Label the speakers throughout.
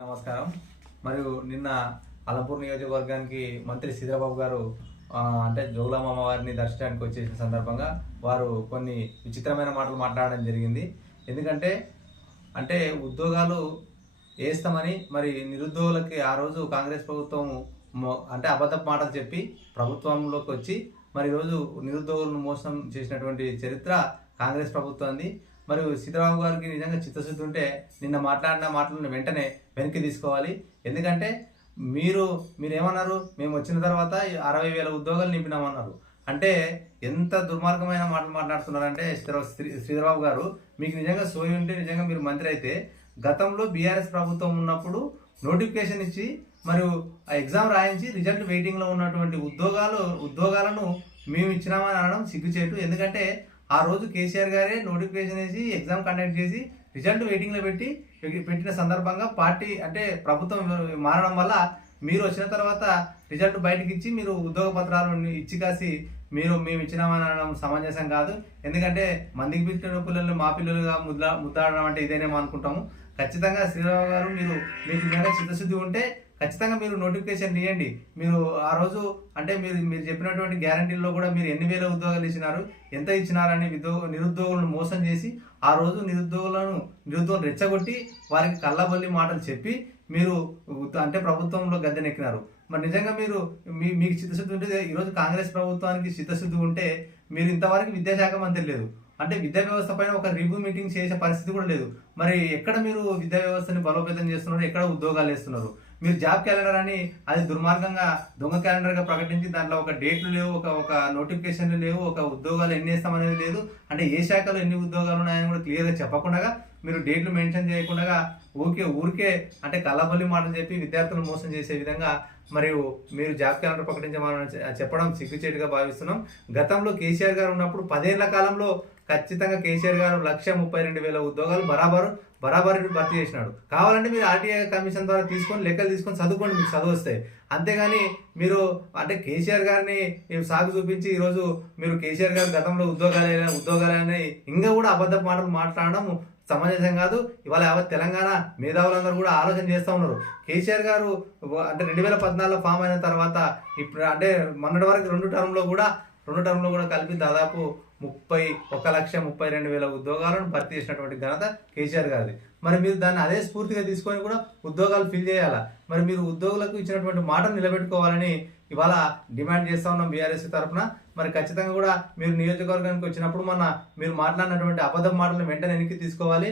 Speaker 1: నమస్కారం. మరియు నిన్న అలంపూర్ నియోజకవర్గానికి మంత్రి శ్రీధరబాబు గారు అంటే జోగులమ్మ వారిని దర్శనానికి వచ్చేసిన సందర్భంగా వారు కొన్ని విచిత్రమైన మాటలు మాట్లాడడం జరిగింది. ఎందుకంటే అంటే ఉద్యోగాలు వేస్తామని మరి నిరుద్యోగులకి ఆ రోజు కాంగ్రెస్ ప్రభుత్వం అంటే అబద్ధ మాటలు చెప్పి ప్రభుత్వంలోకి వచ్చి మరి ఈరోజు నిరుద్యోగులను మోసం చేసినటువంటి చరిత్ర కాంగ్రెస్ ప్రభుత్వంది మరియు సీతారాము గారికి నిజంగా చిత్తశుద్ధి ఉంటే నిన్న మాట్లాడిన మాటలను వెంటనే వెనక్కి తీసుకోవాలి. ఎందుకంటే మీరు మీరేమన్నారు? మేము వచ్చిన తర్వాత అరవై వేల ఉద్యోగాలు నింపినామన్నారు. అంటే ఎంత దుర్మార్గమైన మాటలు మాట్లాడుతున్నారంటే శ్రీ- శ్రీధరబాబు గారు. మీకు నిజంగా సోయి ఉంటే నిజంగా మీరు మంత్రి అయితే గతంలో బీఆర్ఎస్ ప్రభుత్వం ఉన్నప్పుడు నోటిఫికేషన్ ఇచ్చి మరియు ఆ ఎగ్జామ్ రాయించి రిజల్ట్ వెయిటింగ్లో ఉన్నటువంటి ఉద్యోగాలు ఉద్యోగాలను మేము ఇచ్చినామని అనడం సిగ్గుచేటు. ఎందుకంటే ఆ రోజు కేసీఆర్ గారే నోటిఫికేషన్ వేసి ఎగ్జామ్ కండక్ట్ చేసి రిజల్ట్ వెయిటింగ్లో పెట్టి పెట్టిన సందర్భంగా పార్టీ అంటే ప్రభుత్వం మారడం వల్ల మీరు వచ్చిన తర్వాత రిజల్ట్ బయటకి ఇచ్చి మీరు ఉద్యోగ పత్రాలు ఇచ్చి కాసి మీరు మేము ఇచ్చినామని అనడం సమంజసం కాదు. ఎందుకంటే మందికి పిలిచిన పిల్లలు మా పిల్లలుగా ముద్దా ముద్దాడడం అంటే ఇదేనేమో అనుకుంటాము. ఖచ్చితంగా శ్రీరావు గారు మీరు మీకు నిజంగా చిత్తశుద్ధి ఉంటే ఖచ్చితంగా మీరు నోటిఫికేషన్ ఇవ్వండి మీరు ఆ రోజు అంటే మీరు మీరు చెప్పినటువంటి గ్యారంటీల్లో కూడా మీరు ఎన్ని వేల ఉద్యోగాలు ఇచ్చినారు ఎంత ఇచ్చినారని ఉద్యోగ నిరుద్యోగులను మోసం చేసి ఆ రోజు నిరుద్యోగులను నిరుద్యోగులు రెచ్చగొట్టి వారికి కళ్ళబల్లి మాటలు చెప్పి మీరు అంటే ప్రభుత్వంలో గద్దెనెక్కినారు. మరి నిజంగా మీరు మీ మీకు చిత్తశుద్ధి ఉంటే ఈరోజు కాంగ్రెస్ ప్రభుత్వానికి చిత్తశుద్ధి ఉంటే మీరు ఇంతవరకు విద్యాశాఖ మంత్రి లేదు అంటే విద్యా వ్యవస్థ పైన ఒక రివ్యూ మీటింగ్ చేసే పరిస్థితి కూడా లేదు. మరి ఎక్కడ మీరు విద్యా వ్యవస్థని బలోపేతం చేస్తున్నారు? ఎక్కడ ఉద్యోగాలు వేస్తున్నారు? మీరు జాబ్ క్యాలెండర్ అని అది దుర్మార్గంగా దొంగ క్యాలెండర్గా ప్రకటించి దాంట్లో ఒక డేట్లు లేవు ఒక ఒక నోటిఫికేషన్లు లేవు ఒక ఉద్యోగాలు ఎన్ని వేస్తామనేది లేదు. అంటే ఏ శాఖలో ఎన్ని ఉద్యోగాలు ఉన్నాయని కూడా క్లియర్గా చెప్పకుండా మీరు డేట్లు మెన్షన్ చేయకుండా ఊరికే ఊరికే అంటే కళ్ళబల్లి మాటలు చెప్పి విద్యార్థులను మోసం చేసే విధంగా మరియు మీరు జాబ్ క్యాలెండర్ ప్రకటించమని చెప్పడం సిగ్గుచేటుగా భావిస్తున్నాం. గతంలో కేసీఆర్ గారు ఉన్నప్పుడు పదేళ్ళ కాలంలో ఖచ్చితంగా కేసీఆర్ గారు లక్ష ముప్పై రెండు వేల ఉద్యోగాలు బరాబరు బరాబరు భర్తీ చేసినాడు. కావాలంటే మీరు ఆర్టీఐ కమిషన్ ద్వారా తీసుకొని లెక్కలు తీసుకొని చదువుకోండి మీకు చదువు వస్తాయి. అంతేగాని మీరు అంటే కేసీఆర్ గారిని సాగు చూపించి ఈరోజు మీరు కేసీఆర్ గారు గతంలో ఉద్యోగాలు ఉద్యోగాలని ఇంకా కూడా అబద్ధ మాటలు మాట్లాడడం సమంజసం కాదు. ఇవాళ యావత్ తెలంగాణ మేధావులందరూ కూడా ఆలోచన చేస్తూ ఉన్నారు. కేసీఆర్ గారు అంటే రెండు వేల పద్నాలుగులో ఫామ్ అయిన తర్వాత ఇప్పుడు అంటే మొన్నటి వరకు రెండు టర్మ్లో కూడా రెండు టర్మ్లో కూడా కలిపి దాదాపు ముప్పై ఒక లక్ష ముప్పై రెండు వేల ఉద్యోగాలను భర్తీ చేసినటువంటి ఘనత కేసీఆర్ గారిది. మరి మీరు దాన్ని అదే స్ఫూర్తిగా తీసుకొని కూడా ఉద్యోగాలు ఫిల్ చేయాలా? మరి మీరు ఉద్యోగులకు ఇచ్చినటువంటి మాటను నిలబెట్టుకోవాలని ఇవాళ డిమాండ్ చేస్తా ఉన్నాం బీఆర్ఎస్ తరఫున. మరి ఖచ్చితంగా కూడా మీరు నియోజకవర్గానికి వచ్చినప్పుడు మన మీరు మాట్లాడినటువంటి అబద్ధం మాటలను వెంటనే వెనక్కి తీసుకోవాలి.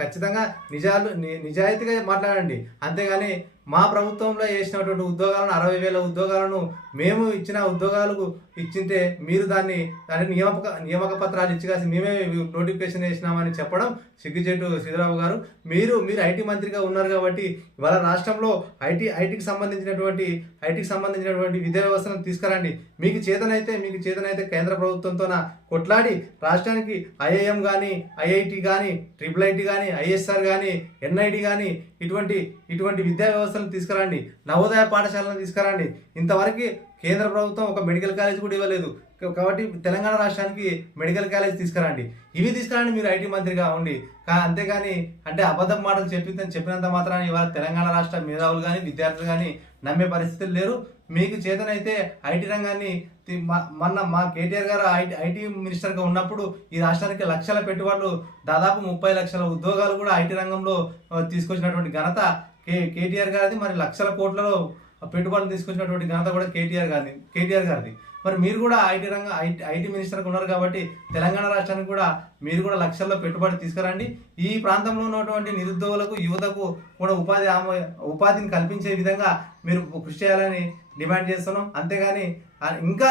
Speaker 1: ఖచ్చితంగా నిజాలు నిజాయితీగా మాట్లాడండి. అంతేగాని మా ప్రభుత్వంలో చేసినటువంటి ఉద్యోగాలను అరవై వేల ఉద్యోగాలను మేము ఇచ్చిన ఉద్యోగాలకు ఇచ్చింటే మీరు దాన్ని అంటే నియామక నియామక పత్రాలు ఇచ్చి కాసి మేమే నోటిఫికేషన్ వేసినామని చెప్పడం సిగ్గుచేటు సిద్ధరావు గారు. మీరు మీరు ఐటీ మంత్రిగా ఉన్నారు కాబట్టి ఇవాళ రాష్ట్రంలో ఐటీ ఐటీకి సంబంధించినటువంటి ఐటీకి సంబంధించినటువంటి విద్యా వ్యవస్థను తీసుకురండి. మీకు చేతనైతే మీకు చేతనైతే కేంద్ర ప్రభుత్వంతో కొట్లాడి రాష్ట్రానికి ఐఐఎం కానీ ఐఐటి కానీ ట్రిపుల్ ఐటీ కానీ ఐఎస్ఆర్ కానీ ఎన్ఐటి కానీ ఇటువంటి ఇటువంటి విద్యా వ్యవస్థలను తీసుకురండి. నవోదయ పాఠశాలను తీసుకురండి. ఇంతవరకు కేంద్ర ప్రభుత్వం ఒక మెడికల్ కాలేజ్ కూడా ఇవ్వలేదు. కాబట్టి తెలంగాణ రాష్ట్రానికి మెడికల్ కాలేజ్ తీసుకురండి. ఇవి తీసుకురండి మీరు ఐటీ మంత్రిగా ఉండి. కా అంతేగాని అంటే అబద్ధం మాటలు చెప్పి చెప్పినంత మాత్రాన్ని ఇవాళ తెలంగాణ రాష్ట్ర మేధావులు కానీ విద్యార్థులు కానీ నమ్మే పరిస్థితులు లేరు. మీకు చేతనైతే ఐటీ రంగాన్ని మొన్న మా కేటీఆర్ గారు ఐటీ ఐటీ మినిస్టర్గా ఉన్నప్పుడు ఈ రాష్ట్రానికి లక్షల పెట్టుబడులు దాదాపు ముప్పై లక్షల ఉద్యోగాలు కూడా ఐటీ రంగంలో తీసుకొచ్చినటువంటి ఘనత కే కేటీఆర్ గారిది. మరి లక్షల కోట్లలో పెట్టుబడులు తీసుకొచ్చినటువంటి ఘనత కూడా కేటీఆర్ గారిది కేటీఆర్ గారిది. మరి మీరు కూడా ఐటీ రంగ ఐటీ ఐటీ మినిస్టర్గా ఉన్నారు కాబట్టి తెలంగాణ రాష్ట్రానికి కూడా మీరు కూడా లక్షల్లో పెట్టుబడి తీసుకురండి. ఈ ప్రాంతంలో ఉన్నటువంటి నిరుద్యోగులకు యువతకు కూడా ఉపాధి ఆమ- ఉపాధిని కల్పించే విధంగా మీరు కృషి చేయాలని డిమాండ్ చేస్తున్నాం. అంతేగాని ఇంకా